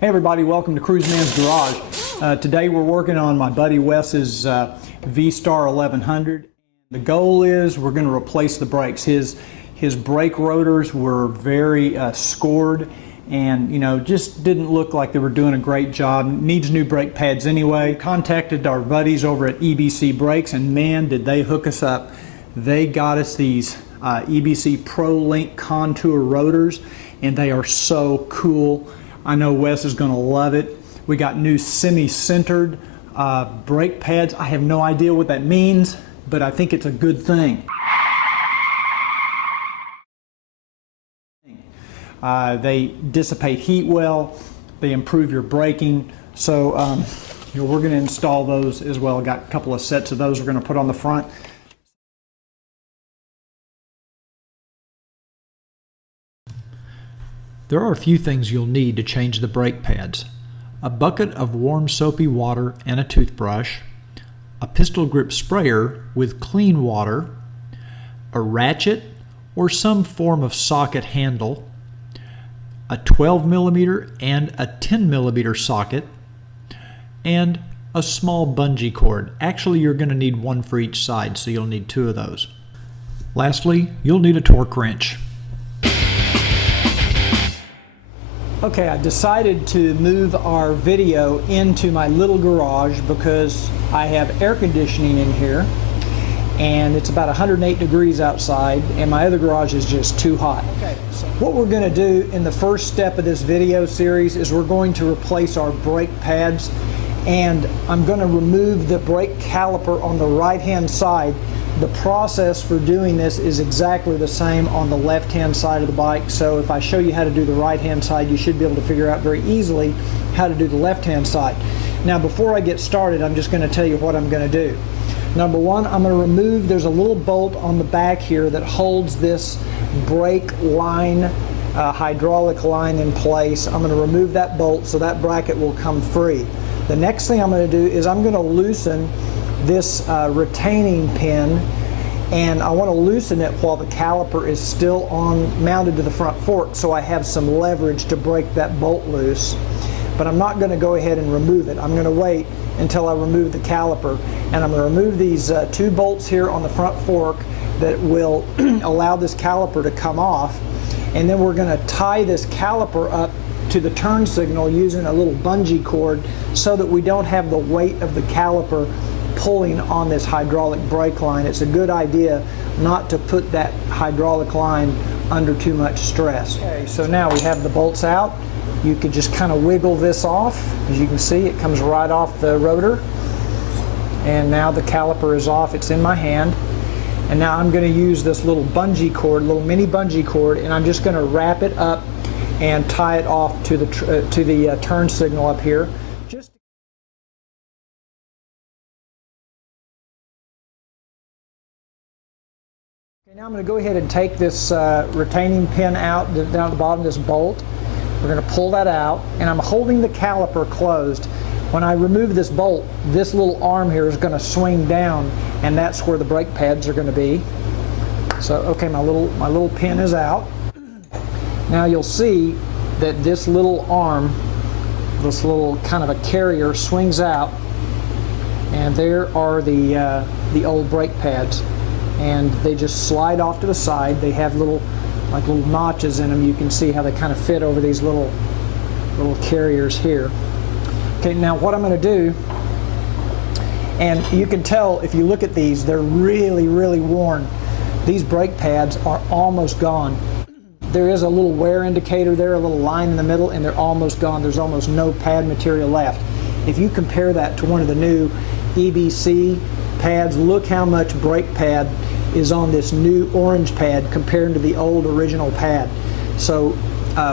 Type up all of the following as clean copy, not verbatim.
Hey everybody, welcome to Cruiseman's Garage. Today we're working on my buddy Wes's V-Star 1100. The goal is we're going to replace the brakes. His brake rotors were very scored and just didn't look like they were doing a great job. Needs new brake pads anyway. Contacted our buddies over at EBC Brakes, and man, did they hook us up. They got us these EBC Pro Link contour rotors, and they are so cool. I know Wes is going to love it. We got new semi-centered brake pads. I have no idea what that means, but I think it's a good thing. They dissipate heat well. They improve your braking. So we're going to install those as well. I got a couple of sets of those we're going to put on the front. There are a few things you'll need to change the brake pads: a bucket of warm soapy water and a toothbrush, a pistol grip sprayer with clean water, a ratchet or some form of socket handle, a 12mm and a 10mm socket, and a small bungee cord. Actually, you're going to need one for each side, so you'll need two of those. Lastly, you'll need a torque wrench. Okay, I decided to move our video into my little garage because I have air conditioning in here and it's about 108 degrees outside, and my other garage is just too hot. Okay, so what we're going to do in the first step of this video series is we're going to replace our brake pads, and I'm going to remove the brake caliper on the right hand side. The process for doing this is exactly the same on the left hand side of the bike, so if I show you how to do the right hand side, you should be able to figure out very easily how to do the left hand side. Now before I get started, I'm just going to tell you what I'm going to do. Number one, I'm going to remove, there's a little bolt on the back here that holds this brake line, hydraulic line in place. I'm going to remove that bolt so that bracket will come free. The next thing I'm going to do is I'm going to loosen this retaining pin, and I want to loosen it while the caliper is still mounted to the front fork, so I have some leverage to break that bolt loose. But I'm not going to go ahead and remove it. I'm going to wait until I remove the caliper, and I'm going to remove these two bolts here on the front fork that will allow this caliper to come off, and then we're going to tie this caliper up to the turn signal using a little bungee cord so that we don't have the weight of the caliper pulling on this hydraulic brake line. It's a good idea not to put that hydraulic line under too much stress. Okay, so now we have the bolts out. You could just kind of wiggle this off. As you can see, it comes right off the rotor. And now the caliper is off. It's in my hand. And now I'm going to use this little bungee cord, little mini bungee cord, and I'm just going to wrap it up and tie it off to the turn signal up here. Now I'm going to go ahead and take this retaining pin out down at the bottom of this bolt. We're going to pull that out, and I'm holding the caliper closed. When I remove this bolt, this little arm here is going to swing down, and that's where the brake pads are going to be. So, okay, my little pin is out. Now you'll see that this little arm, this little kind of a carrier, swings out, and there are the old brake pads. And they just slide off to the side. They have little notches in them. You can see how they kind of fit over these little carriers here. Okay, now what I'm going to do, and you can tell if you look at these, they're really, really worn. These brake pads are almost gone. There is a little wear indicator there, a little line in the middle, and they're almost gone. There's almost no pad material left. If you compare that to one of the new EBC pads, look how much brake pad is on this new orange pad compared to the old original pad. So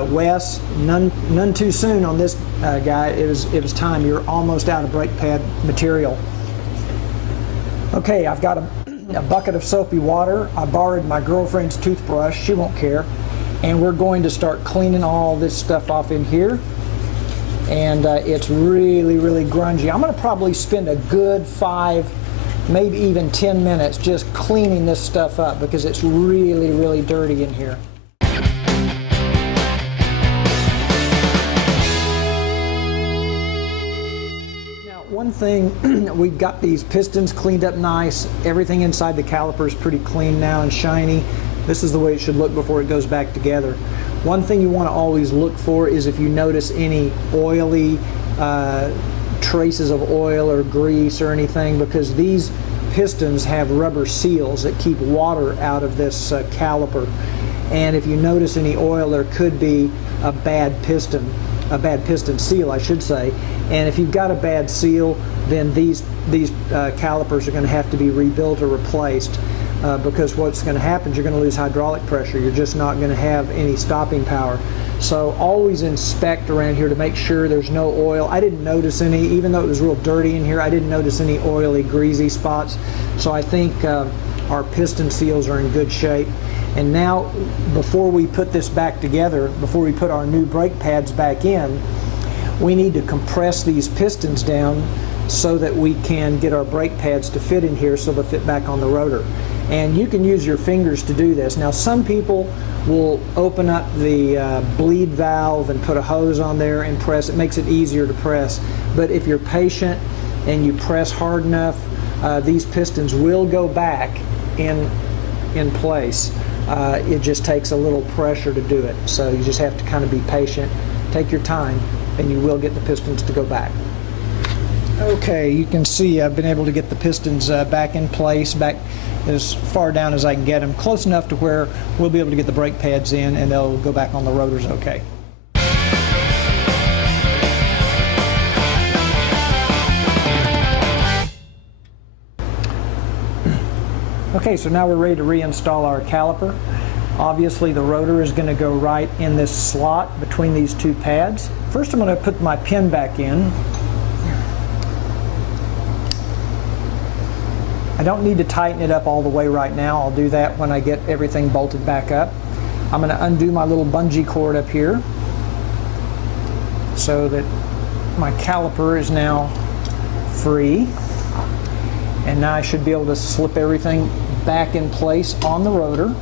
Wes, none too soon on this guy. It was time. You're almost out of brake pad material. Okay, I've got a bucket of soapy water. I borrowed my girlfriend's toothbrush. She won't care. And we're going to start cleaning all this stuff off in here. And it's really, really grungy. I'm going to probably spend a good 5, maybe even 10 minutes just cleaning this stuff up because it's really, really dirty in here. one thing, we've got these pistons cleaned up nice. Everything inside the caliper is pretty clean now and shiny. This is the way it should look before it goes back together. One thing you want to always look for is if you notice any oily traces of oil or grease or anything, because these pistons have rubber seals that keep water out of this caliper. And if you notice any oil, there could be a bad piston seal, I should say. And if you've got a bad seal, then these calipers are going to have to be rebuilt or replaced, because what's going to happen is you're going to lose hydraulic pressure. You're just not going to have any stopping power. So always inspect around here to make sure there's no oil. I didn't notice any, even though it was real dirty in here, I didn't notice any oily, greasy spots. So I think our piston seals are in good shape. And now, before we put this back together, before we put our new brake pads back in, we need to compress these pistons down so that we can get our brake pads to fit in here so they'll fit back on the rotor. And you can use your fingers to do this. Now, some people will open up the bleed valve and put a hose on there and press. It makes it easier to press. But if you're patient and you press hard enough, these pistons will go back in place. It just takes a little pressure to do it. So you just have to kind of be patient, take your time, and you will get the pistons to go back. Okay, you can see I've been able to get the pistons back in place, back as far down as I can get them, close enough to where we'll be able to get the brake pads in and they'll go back on the rotors okay. Okay, so now we're ready to reinstall our caliper. Obviously the rotor is going to go right in this slot between these two pads. First I'm going to put my pin back in. I don't need to tighten it up all the way right now. I'll do that when I get everything bolted back up. I'm going to undo my little bungee cord up here so that my caliper is now free. And now I should be able to slip everything back in place on the rotor.